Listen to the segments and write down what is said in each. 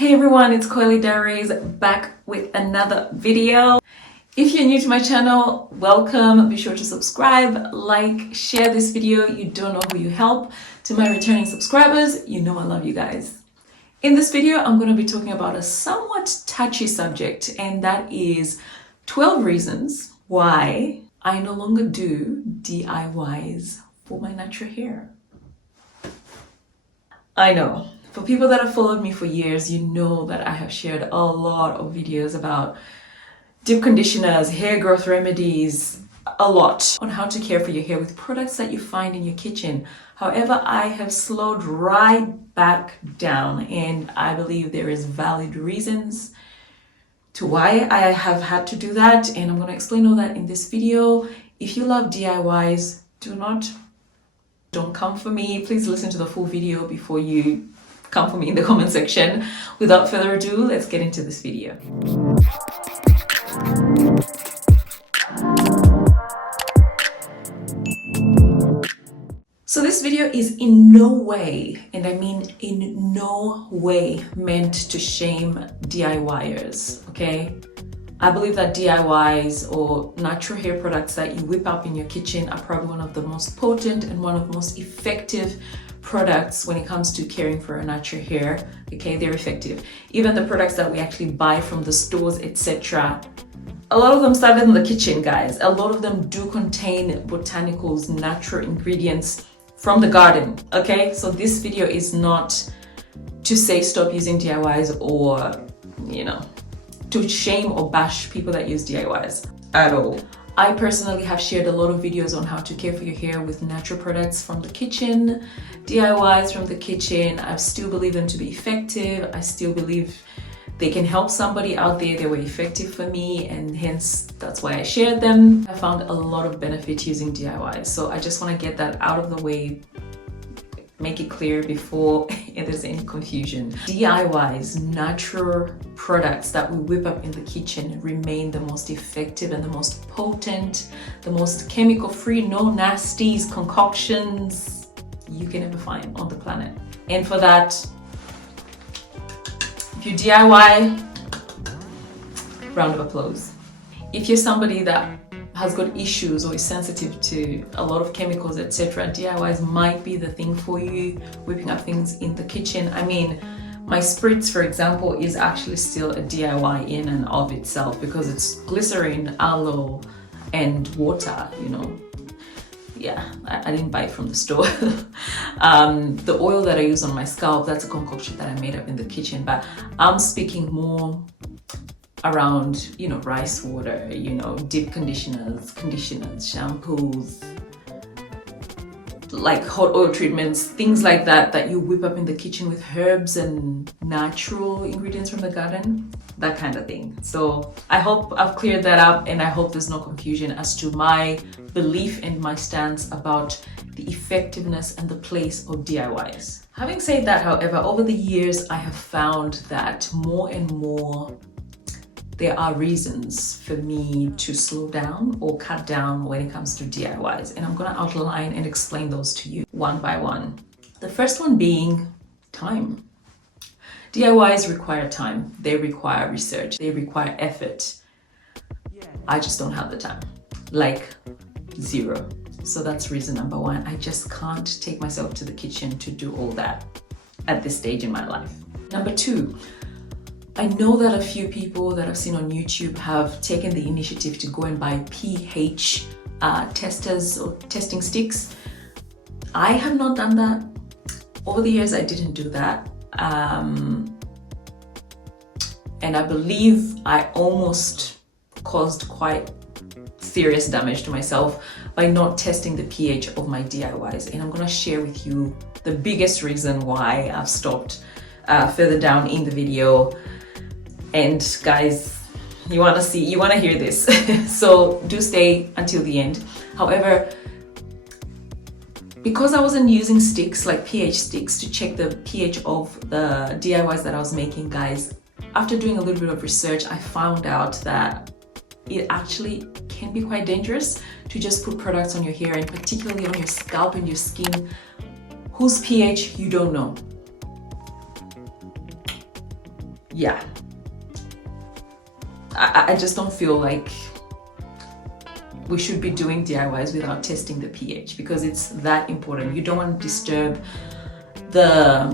Hey everyone, it's Coily Diaries back with another video. If you're new to my channel, welcome. Be sure to subscribe, like, share this video. You don't know who you help. To my returning subscribers, you know I love you guys. In this video, I'm going to be talking about a somewhat touchy subject, and that is 12 reasons why I no longer do DIYs for my natural hair. I know. For people that have followed me for years, you know that I have shared a lot of videos about deep conditioners, hair growth remedies, a lot on how to care for your hair with products that you find in your kitchen. However, I have slowed right back down, and I believe there is valid reasons to why I have had to do that, and I'm going to explain all that in this video. If you love DIYs, don't come for me. Please listen to the full video before you come for me in the comment section. Without further ado, let's get into this video. So this video is in no way, and I mean in no way, meant to shame DIYers, okay? I believe that DIYs or natural hair products that you whip up in your kitchen are probably one of the most potent and one of the most effective products when it comes to caring for our natural hair. Okay, they're effective. Even the products that we actually buy from the stores, etc., a lot of them started in the kitchen, guys. A lot of them do contain botanicals, natural ingredients from the garden. Okay, so this video is not to say stop using DIYs or, you know, to shame or bash people that use DIYs at all. I personally have shared a lot of videos on how to care for your hair with natural products from the kitchen, DIYs from the kitchen. I still believe them to be effective. I still believe they can help somebody out there. They were effective for me, and hence that's why I shared them. I found a lot of benefit using DIYs. So I just want to get that out of the way, make it clear before there's any confusion. DIYs, natural products that we whip up in the kitchen, remain the most effective and the most potent, the most chemical-free, no nasties, concoctions you can ever find on the planet. And for that, if you DIY, round of applause. If you're somebody that has got issues or is sensitive to a lot of chemicals, etc., DIYs might be the thing for you, whipping up things in the kitchen. I mean, my spritz, for example, is actually still a DIY in and of itself because it's glycerin, aloe, and water, you know. Yeah, I didn't buy it from the store. The oil that I use on my scalp, that's a concoction that I made up in the kitchen, but I'm speaking more around, you know, rice water, you know, deep conditioners, shampoos, like hot oil treatments, things like that, that you whip up in the kitchen with herbs and natural ingredients from the garden, that kind of thing. So I hope I've cleared that up, and I hope there's no confusion as to my belief and my stance about the effectiveness and the place of DIYs. Having said that, however, over the years, I have found that more and more there are reasons for me to slow down or cut down when it comes to DIYs, and I'm going to outline and explain those to you one by one. The first one being time. DIYs require time, they require research, they require effort. I just don't have the time, like zero. So that's reason number one. I just can't take myself to the kitchen to do all that at this stage in my life. Number two, I know that a few people that I've seen on YouTube have taken the initiative to go and buy pH testers or testing sticks. I have not done that. Over the years, I didn't do that. And I believe I almost caused quite serious damage to myself by not testing the pH of my DIYs. And I'm going to share with you the biggest reason why I've stopped further down in the video. And guys, you want to hear this. So do stay until the end. However, because I wasn't using sticks like pH sticks to check the pH of the DIYs that I was making, guys, after doing a little bit of research, I found out that it actually can be quite dangerous to just put products on your hair, and particularly on your scalp and your skin whose pH you don't know. yeah, I just don't feel like we should be doing DIYs without testing the pH, because it's that important. You don't want to disturb the,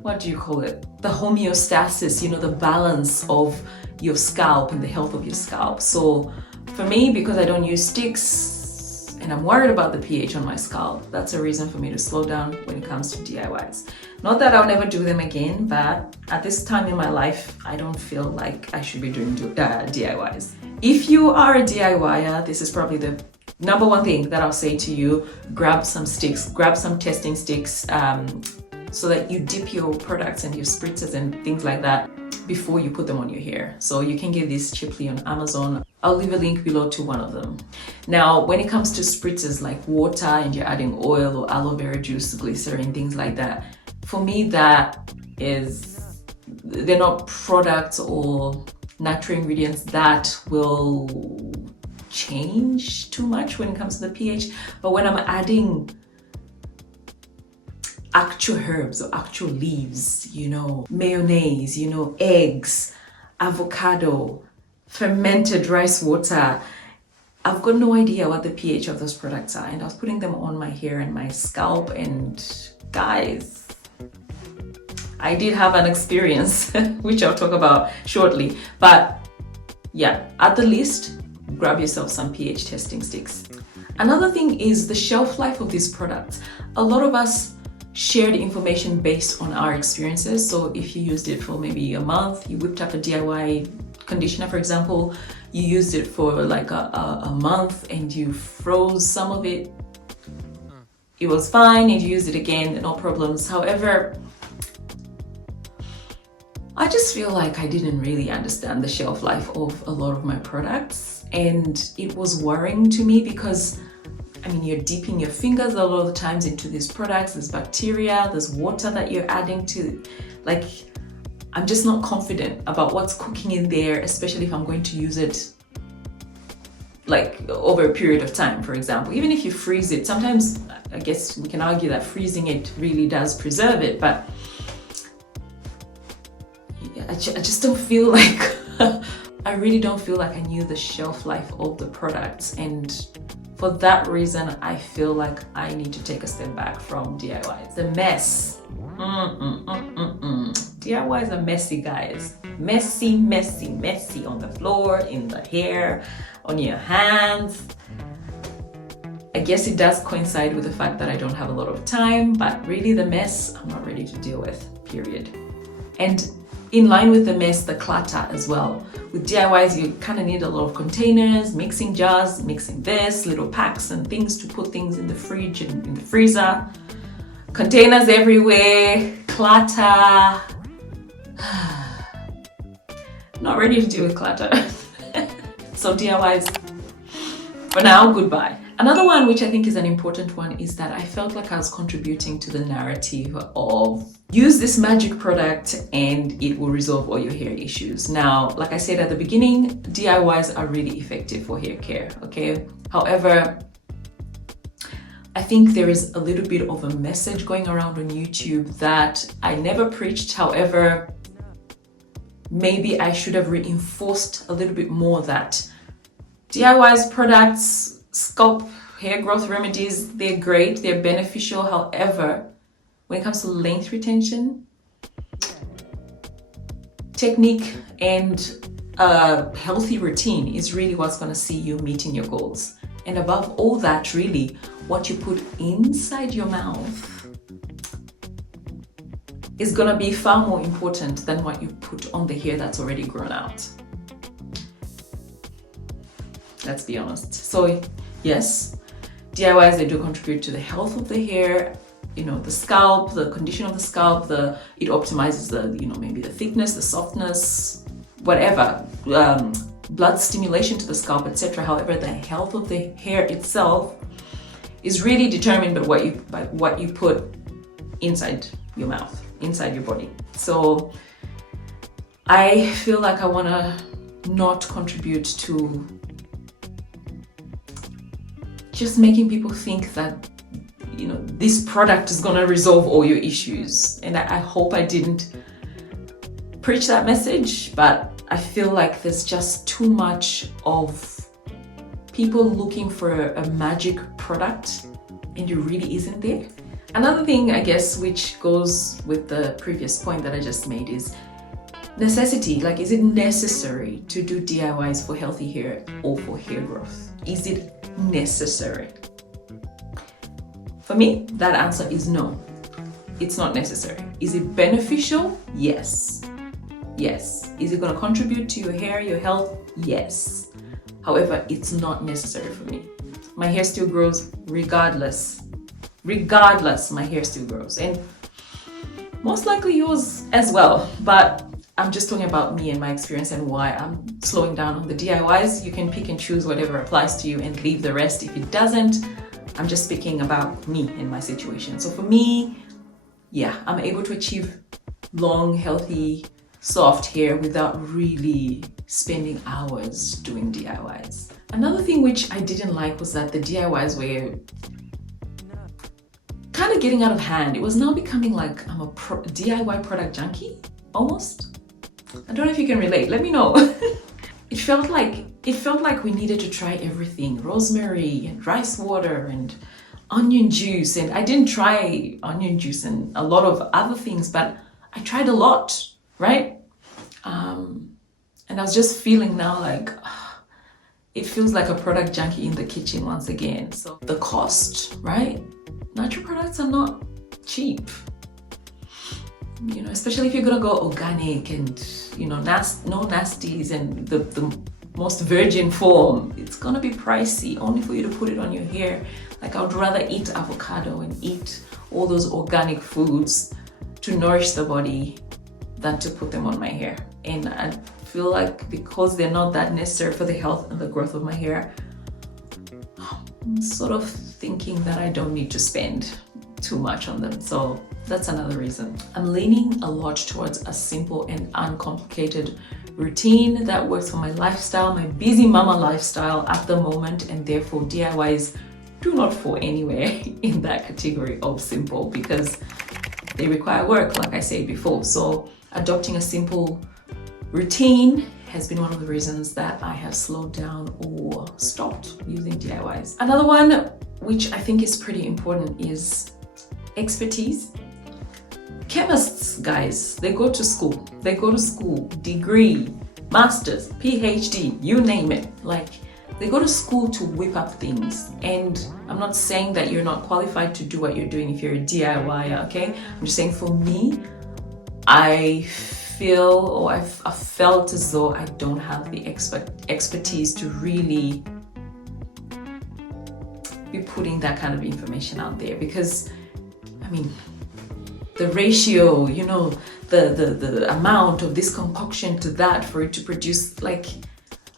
what do you call it? The homeostasis, you know, the balance of your scalp and the health of your scalp. So for me, because I don't use sticks and I'm worried about the pH on my scalp, that's a reason for me to slow down when it comes to DIYs. Not that I'll never do them again, but at this time in my life, I don't feel like I should be doing DIYs. If you are a DIYer, this is probably the number one thing that I'll say to you: grab some sticks, grab some testing sticks, so that you dip your products and your spritzers and things like that before you put them on your hair. So you can get these cheaply on Amazon. I'll leave a link below to one of them. Now, when it comes to spritzers like water and you're adding oil or aloe vera juice, glycerin, things like that, for me, they're not products or natural ingredients that will change too much when it comes to the pH. But when I'm adding actual herbs or actual leaves, you know, mayonnaise, you know, eggs, avocado, fermented rice water, I've got no idea what the pH of those products are. And I was putting them on my hair and my scalp, and guys, I did have an experience, which I'll talk about shortly. But yeah, at the least, grab yourself some pH testing sticks. Another thing is the shelf life of these products. A lot of us shared information based on our experiences. So if you used it for maybe a month, you whipped up a DIY conditioner, for example, you used it for like a month and you froze some of it, it was fine, and you used it again, no problems. However, I just feel like I didn't really understand the shelf life of a lot of my products, and it was worrying to me because, I mean, you're dipping your fingers a lot of the times into these products, there's bacteria, there's water that you're adding to, like, I'm just not confident about what's cooking in there, especially if I'm going to use it like over a period of time, for example. Even if you freeze it, sometimes I guess we can argue that freezing it really does preserve it, but I just don't feel like, I really don't feel like I knew the shelf life of the products. And for that reason, I feel like I need to take a step back from DIYs. The mess. DIYs are messy, guys. Messy, messy, messy on the floor, in the hair, on your hands. I guess it does coincide with the fact that I don't have a lot of time, but really the mess, I'm not ready to deal with, period. And in line with the mess, the clutter as well. With DIYs, you kind of need a lot of containers, mixing jars, mixing this, little packs and things to put things in the fridge and in the freezer. Containers everywhere, clutter. Not ready to deal with clutter. So DIYs, for now, goodbye. Another one, which I think is an important one, is that I felt like I was contributing to the narrative of use this magic product and it will resolve all your hair issues. Now, like I said at the beginning, DIYs are really effective for hair care, okay? However, I think there is a little bit of a message going around on YouTube that I never preached. However, maybe I should have reinforced a little bit more that DIYs products, scalp hair growth remedies, they're great, they're beneficial. However, when it comes to length retention, technique and a healthy routine is really what's going to see you meeting your goals. And above all that, really, what you put inside your mouth is going to be far more important than what you put on the hair that's already grown out. Let's be honest. So yes, DIYs, they do contribute to the health of the hair, you know, the scalp, the condition of the scalp, it optimizes the, you know, maybe the thickness, the softness, whatever, blood stimulation to the scalp, etc. However, the health of the hair itself is really determined by what you put inside your mouth, inside your body. So I feel like I want to not contribute to just making people think that, you know, this product is going to resolve all your issues. And I hope I didn't preach that message, but I feel like there's just too much of people looking for a magic product and it really isn't there. Another thing, I guess, which goes with the previous point that I just made is necessity. Like, is it necessary to do DIYs for healthy hair or for hair growth? Is it necessary? For me, that answer is no. It's not necessary. Is it beneficial? Yes. Yes. Is it going to contribute to your hair, your health? Yes. However, it's not necessary for me. My hair still grows regardless. Regardless, my hair still grows. And most likely yours as well. But I'm just talking about me and my experience and why I'm slowing down on the DIYs. You can pick and choose whatever applies to you and leave the rest if it doesn't. I'm just speaking about me and my situation. So for me, yeah, I'm able to achieve long, healthy, soft hair without really spending hours doing DIYs. Another thing which I didn't like was that the DIYs were kind of getting out of hand. It was now becoming like I'm a DIY product junkie, almost. I don't know if you can relate. Let me know. It felt like we needed to try everything: rosemary and rice water and onion juice. And I didn't try onion juice and a lot of other things, but I tried a lot, right? And I was just feeling now like it feels like a product junkie in the kitchen once again. So the cost, right? Natural products are not cheap. You know, especially if you're gonna go organic and, you know, no nasties and the most virgin form, it's gonna be pricey only for you to put it on your hair. Like, I would rather eat avocado and eat all those organic foods to nourish the body than to put them on my hair. And I feel like because they're not that necessary for the health and the growth of my hair, I'm sort of thinking that I don't need to spend too much on them. So that's another reason. I'm leaning a lot towards a simple and uncomplicated routine that works for my lifestyle, my busy mama lifestyle at the moment, and therefore DIYs do not fall anywhere in that category of simple because they require work, like I said before. So adopting a simple routine has been one of the reasons that I have slowed down or stopped using DIYs. Another one, which I think is pretty important, is expertise. Chemists, guys, they go to school. They go to school, degree, master's, PhD, you name it. Like, they go to school to whip up things. And I'm not saying that you're not qualified to do what you're doing if you're a DIYer, okay? I'm just saying, for me, I feel, or I've felt as though I don't have the expertise to really be putting that kind of information out there, because I mean, the ratio, you know, the amount of this concoction to that for it to produce, like,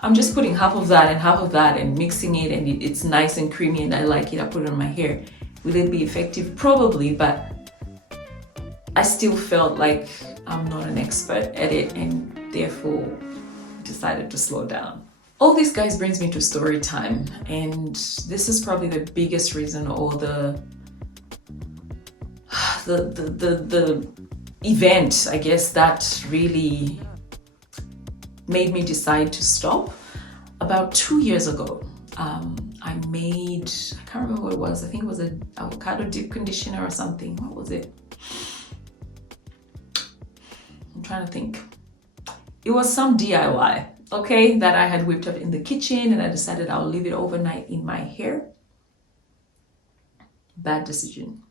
I'm just putting half of that and half of that and mixing it, and it's nice and creamy and I like it. I put it on my hair. Will it be effective? Probably, but I still felt like I'm not an expert at it, and therefore decided to slow down. All this, guys, brings me to story time, and this is probably the biggest reason, or the event, I guess, that really made me decide to stop. About 2 years ago, I made, I can't remember what it was. I think it was an avocado dip conditioner or something. What was it? I'm trying to think. It was some DIY, okay, that I had whipped up in the kitchen, and I decided I'll leave it overnight in my hair. Bad decision.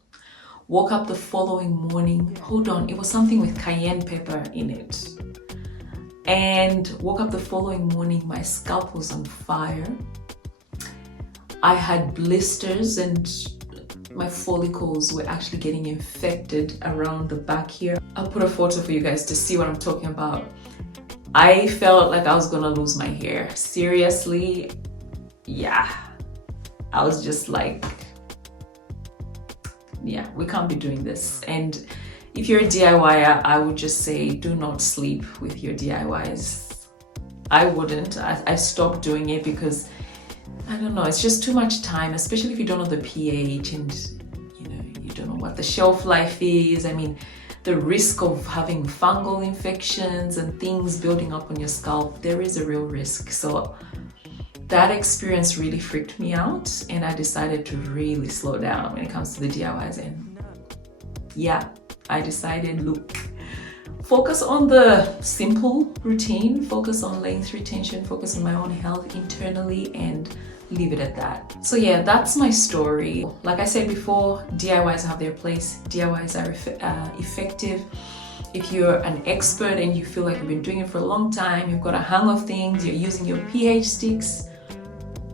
Woke up the following morning, hold on, it was something with cayenne pepper in it. And woke up the following morning, my scalp was on fire. I had blisters and my follicles were actually getting infected around the back here. I'll put a photo for you guys to see what I'm talking about. I felt like I was gonna lose my hair. Seriously, yeah. I was just like, yeah, we can't be doing this. And if you're a DIYer, I would just say, do not sleep with your DIYs. I wouldn't. I stopped doing it because, I don't know, it's just too much time, especially if you don't know the pH and, you know, you don't know what the shelf life is. I mean, the risk of having fungal infections and things building up on your scalp. There is a real risk. So that experience really freaked me out, and I decided to really slow down when it comes to the DIYs. And yeah, I decided, look, focus on the simple routine, focus on length retention, focus on my own health internally, and leave it at that. So yeah, that's my story. Like I said before, DIYs have their place. DIYs are effective. If you're an expert and you feel like you've been doing it for a long time, you've got a hang of things, you're using your pH sticks,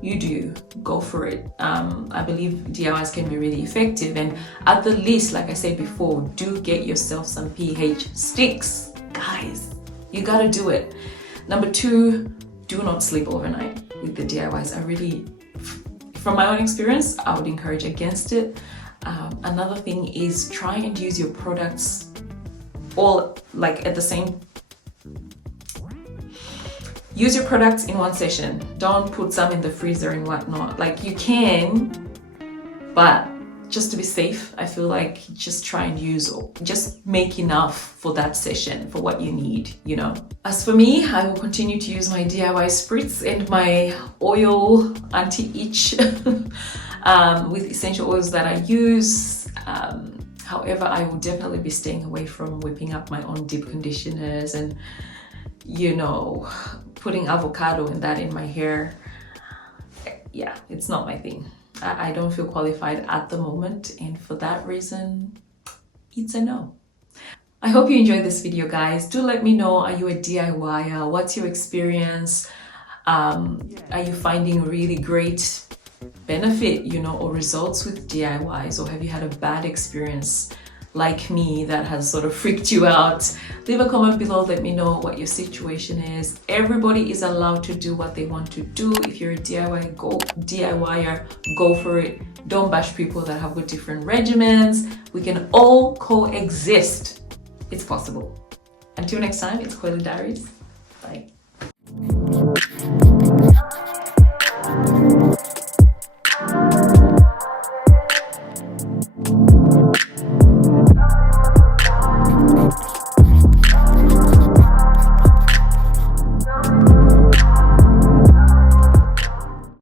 you do, go for it. I believe DIYs can be really effective, and at the least, like I said before, do get yourself some pH sticks, guys. You gotta do it. Number 2, do not sleep overnight with the DIYs. I really, from my own experience, I would encourage against it. Another thing is try and use your products all like at the same. Use your products in one session. Don't put some in the freezer and whatnot. Like, you can, but just to be safe, I feel like just try and just make enough for that session, for what you need, you know. As for me, I will continue to use my DIY spritz and my oil anti-itch with essential oils that I use. However, I will definitely be staying away from whipping up my own deep conditioners and, you know, putting avocado and that in my hair. Yeah, it's not my thing. I don't feel qualified at the moment, and for that reason, it's a no. I hope you enjoyed this video, guys. Do let me know, are you a DIYer? What's your experience? Are you finding really great benefit, you know, or results with DIYs, or have you had a bad experience like me that has sort of freaked you out? Leave a comment below, let me know what your situation is. Everybody is allowed to do what they want to do. If you're a DIYer, go for it. Don't bash people that have got different regimens. We can all coexist. It's possible. Until next time, it's Coily Diaries.